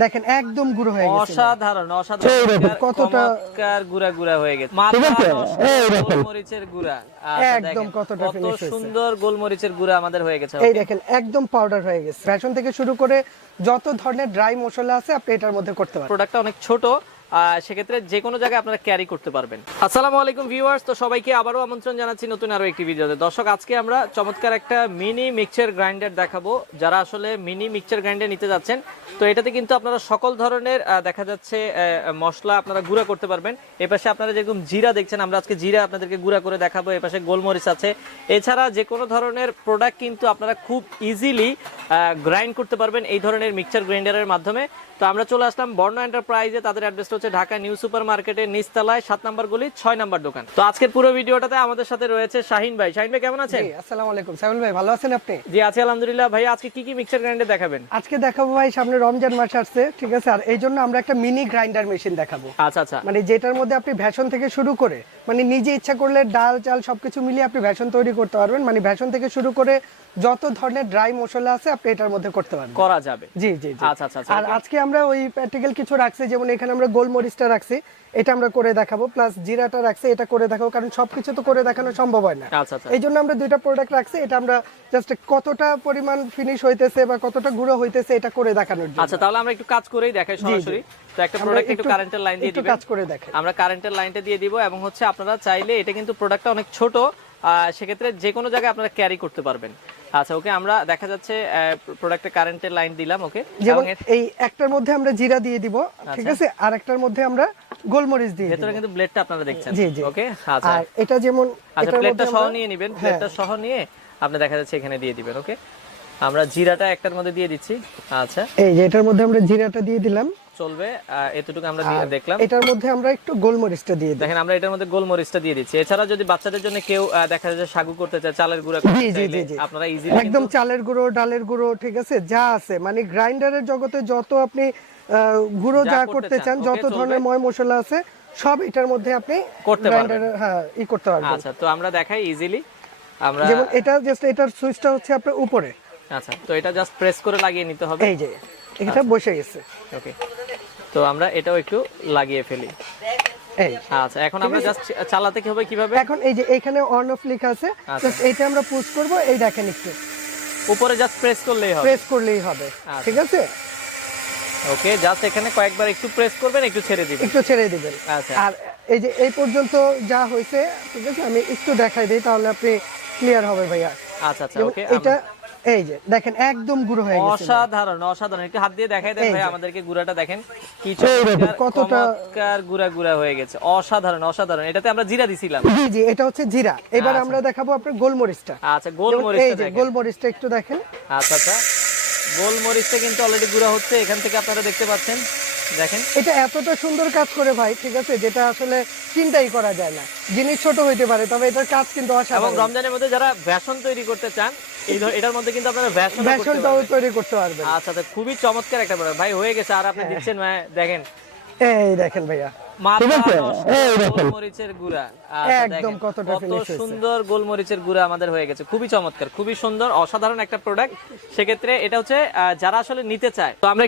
দেখেন একদম গুঁড়ো হয়ে গেছে, অসাধারণ অসাধারণ কতটা গুড়া গুড়া হয়ে গেছে। গোলমরিচের গুঁড়া একদম কতটা কত ফিনিশ হয়েছে। সুন্দর গোলমরিচের গুঁড়া আমাদের হয়ে গেছে। এই দেখেন একদম পাউডার হয়ে গেছে। বেসন থেকে শুরু করে যত ধরনের ড্রাই মশলা আছে আপনি এটার মধ্যে করতে পারেন। প্রোডাক্টটা অনেক ছোট, সেক্ষেত্রে যে কোনো জায়গায় আপনারা ক্যারি করতে পারবেন। আসসালামু আলাইকুম ভিউয়ার্স, তো সবাইকে আবারও আমন্ত্রণ জানাচ্ছি নতুন আরো একটি ভিডিওতে। দর্শক, আজকে আমরা চমৎকার একটা মিনি মিক্সচার গ্রাইন্ডার দেখাবো। যারা আসলে মিনি মিক্সচার গ্রাইন্ডার নিতে যাচ্ছেন, তো এটাতে কিন্তু আপনারা সকল ধরনের দেখা যাচ্ছে মশলা আপনারা গুঁড়া করতে পারবেন। এপাশে আপনারা যেরকম জিরা দেখছেন, আমরা আজকে জিরা আপনাদেরকে গুঁড়া করে দেখাবো। এপাশে গোলমরিচ আছে। এছাড়া যে কোনো ধরনের প্রোডাক্ট কিন্তু আপনারা খুব ইজিলি গ্রাইন্ড করতে পারবেন এই ধরনের মিক্সচার গ্রাইন্ডারের মাধ্যমে। তো আমরা চলে আসলাম বর্ণ এন্টারপ্রাইজে। তাদের অ্যাড্রেসটা হচ্ছে ঢাকা নিউ সুপার মার্কেটের নিচতলায় 7 নম্বর গলি 6 নম্বর দোকান। তো আজকের পুরো ভিডিওটাতে আমাদের সাথে রয়েছে শাহিন ভাই। শাহিন ভাই কেমন আছেন? জি আসসালামু আলাইকুম। সাইমুল ভাই ভালো আছেন আপনি? জি আছি আলহামদুলিল্লাহ। ভাই আজকে কি কি মিক্সচার গ্রাইন্ডার দেখাবেন? আজকে দেখাবো ভাই, সামনে রমজান মাস আসছে, ঠিক আছে, আর এই জন্য আমরা একটা মিনি গ্রাইন্ডার মেশিন দেখাবো। আচ্ছা আচ্ছা, মানে যেটার মধ্যে আপনি ভেষন থেকে শুরু করে মানে নিজে ইচ্ছা করলে ডাল চাল সবকিছু মিলিয়ে আপনি ভেষন তৈরি করতে পারবেন। মানে ভেষন থেকে শুরু করে যত ধরনের ড্রাই মশলা আছে আপনি এটার মধ্যে করতে পারবেন, করা যাবে। জি জি জি। আচ্ছা আচ্ছা। আর আজকে আমরা ওই প্র্যাকটিক্যাল কিছু রাখছি, যেমন এখানে আমরা গোলমরিচটা রাখছি, এটা আমরা করে দেখাবো, প্লাস জিরাটা রাখছি, এটা করে দেখাবো, কারণ সবকিছু তো করে দেখানো সম্ভব হয় না। আচ্ছা আচ্ছা, এই জন্য আমরা দুইটা প্রোডাক্ট রাখছি। এটা আমরা জাস্ট কতটা পরিমাণ ফিনিশ হইতেছে বা কতটা গুঁড়ো হইতেছে এটা করে দেখানোর জন্য। আচ্ছা তাহলে আমরা একটু কাজ করেই দেখাই সরাসরি। তো একটা প্রোডাক্ট একটু কারেন্টের লাইন দিয়ে একটু দিবেন। কাজ করে দেখাই। আমরা কারেন্টের লাইনটা দিয়ে দিব, এবং হচ্ছে আপনারা চাইলে এটা কিন্তু প্রোডাক্টটা অনেক ছোট, সেক্ষেত্রে যে কোনো জায়গায় আপনারা ক্যারি করতে পারবেন। আচ্ছা ওকে, আমরা দেখা যাচ্ছে প্রোডাক্টে কারেন্টের লাইন দিলাম। ওকে, যেমন এই একটার মধ্যে আমরা জিরা দিয়ে দিব, ঠিক আছে, আর একটার মধ্যে আমরা গোলমরিচ দিয়ে দিব। ভেতরে কিন্তু ব্লেডটা আপনারা দেখছেন। জি জি। ওকে আচ্ছা, আর এটা যেমন আচ্ছা এটার প্লেটটা মধ্যে সহ আমরা নিয়ে নেবেন। প্লেটটা সহ নিয়ে আপনি দেখা যাচ্ছে এখানে দিয়ে দিবেন। ওকে, আমরা জিরাটা একটার মধ্যে দিয়ে দিচ্ছি। আচ্ছা এই যে এটার মধ্যে আমরা জিরাটা দিয়ে দিলাম, চলবে, এতটুকু আমরা দেখলাম। এটার মধ্যে আমরা একটু গোলমরিচটা দিয়ে দিই। দেখেন আমরা এটার মধ্যে গোলমরিচটা দিয়ে দিচ্ছি। এছাড়া যদি বাচ্চাদের জন্য কেউ দেখা যাচ্ছে সাগু করতে চায়, চালের গুঁড়া করতে জি জি চাইলে জি। আপনারা ইজিলি একদম চালের গুঁড়ো, ডালের গুঁড়ো, ঠিক আছে, যা আছে মানে গ্রাইন্ডারের জগতে যত আপনি গুঁড়ো যা করতে চান, যত ধরনের ময় মশলা আছে সব এটার মধ্যে আপনি করতে পারবেন। গ্রাইন্ডারে হ্যাঁ ই করতে পারবেন। আচ্ছা তো আমরা দেখাই ইজিলি। আমরা যেমন এটা জাস্ট এটার সুইচটা হচ্ছে আপনার উপরে। আচ্ছা তো এটা জাস্ট প্রেস করে লাগিয়ে নিতে হবে। এই যে এটা বসে গেছে। ওকে, তো আমরা এটাও একটু লাগিয়ে ফেলি। এই আচ্ছা এখন আমরা জাস্ট চালাতে কি হবে কিভাবে? এখন এই যে এখানে অন অফ লেখা আছে, জাস্ট এইটা আমরা পুশ করব। এই দেখেন একটু উপরে জাস্ট প্রেস করলেই হবে। প্রেস করলেই হবে, ঠিক আছে। ওকে, জাস্ট এখানে কয়েকবার একটু প্রেস করবেন, একটু ছেড়ে দিবেন। একটু ছেড়ে দিবেন। আচ্ছা, আর এই যে এই পর্যন্ত যা হয়েছে, ঠিক আছে, আমি একটু দেখাই দিই তাহলে আপনি ক্লিয়ার হবে ভাইয়া। আচ্ছা আচ্ছা। ওকে, এটা এই যে দেখেন একদম গুঁড়ো হয়ে গেছে। অসাধারণ অসাধারণ। একটু হাত দিয়ে দেখাই দেন ভাই আমাদেরকে গুঁড়াটা দেখেন কি কতটা গুঁড়া গুঁড়া হয়ে গেছে। অসাধারণ অসাধারণ। এটাতে আমরা জিরা দিছিলাম। জি জি, এটা হচ্ছে জিরা। এবার আমরা দেখাবো আপনার গোলমরিচটা। আচ্ছা গোলমরিচটা এই যে দেখেন। গোলমরিচটা একটু দেখেন। আচ্ছা আচ্ছা, গোলমরিচটা কিন্তু অলরেডি গুঁড়া হচ্ছে, এখান থেকে আপনারা দেখতে পাচ্ছেন। দেখেন এটা এতটা সুন্দর কাজ করে ভাই, ঠিক আছে, যেটা আসলে চিন্তাই করা যায় না। জিনিস ছোট হইতে পারে, তবে এটার কাজ কিন্তু এবং অসাধারণ। রমজানের মধ্যে যারা বেসন তৈরি করতে চান, এটার মধ্যে কিন্তু আপনারা বেসনটাও তৈরি করতে পারবেন। আচ্ছা তো খুবই চমৎকার একটা প্রোডাক্ট ভাই হয়ে গেছে। আর আপনি দিচ্ছেন দেখেন, এই দেখেন ভাইয়া গোলমরিচের গুঁড়া। একদম কতটা সুন্দর গোলমরিচের গুঁড়া আমাদের হয়ে গেছে। খুবই চমৎকার, খুবই সুন্দর, অসাধারণ একটা প্রোডাক্ট। সেক্ষেত্রে এটা হচ্ছে যারা আসলে নিতে চায়, তো আমরা